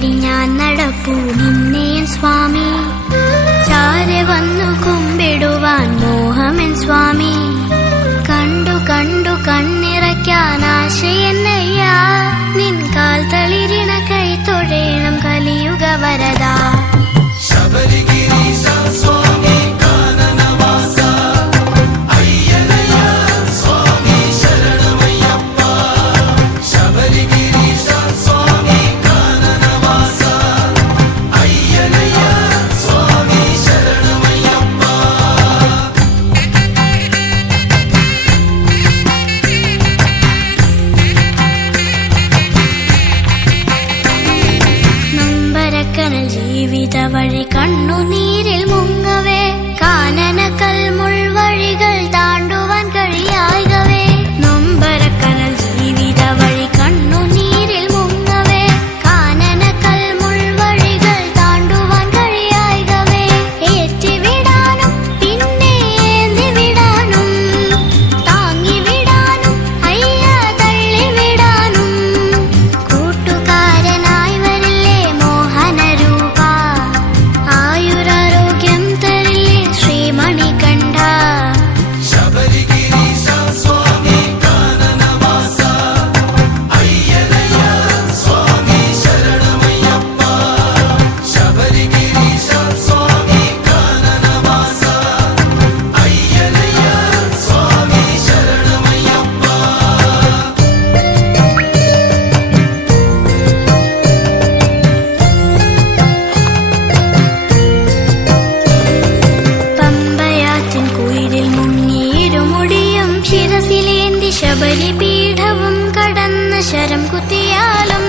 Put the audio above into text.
തേടി ഞാൻ നടപ്പൂ നിന്നെയൻ സ്വാമി. ചാരെ വന്നു കുമ്പിടുവാൻ മോഹമൻ സ്വാമി. കണ്ടു കണ്ടു കണ്ണിറയ്ക്കാൻ ആശയെന്നയ്യ. നിൻ കാൽ തളിരിണ കൈ തൊഴേണം കലിയുഗ വരദാ. ജീവിത വഴി കണ്ണുനീരിൽ മുങ്ങവേ കാനനക്കൽ മുൾവഴികൾ താണ്ടുവാൻ കഴിയായകവേ. നൊമ്പരക്കനൽ ജീവിത വഴി കണ്ണുനീരിൽ മുങ്ങവേ കാനനക്കൽ മുൾവഴികൾ താണ്ടുവാൻ കഴിയായകവേ. ഏറ്റിവിടാനും പിന്നെ ഏന്തിവിടാനും താങ്ങിവിടാനും അയ്യ തള്ളിവിടാനും കൂട്ടുകാരനായി വരില്ലേ മോഹനരൂപ. ആയുരാരോഗ്യം തരില്ലേ ശ്രീമണികണ്ഠ. പമ്പയാറ്റിൻ കുയിലിൽ മുങ്ങിയിരുമുടിയും ശിരസിലേന്തി ശബരിപീഠവും കടന്ന് ശരം കുത്തിയാലും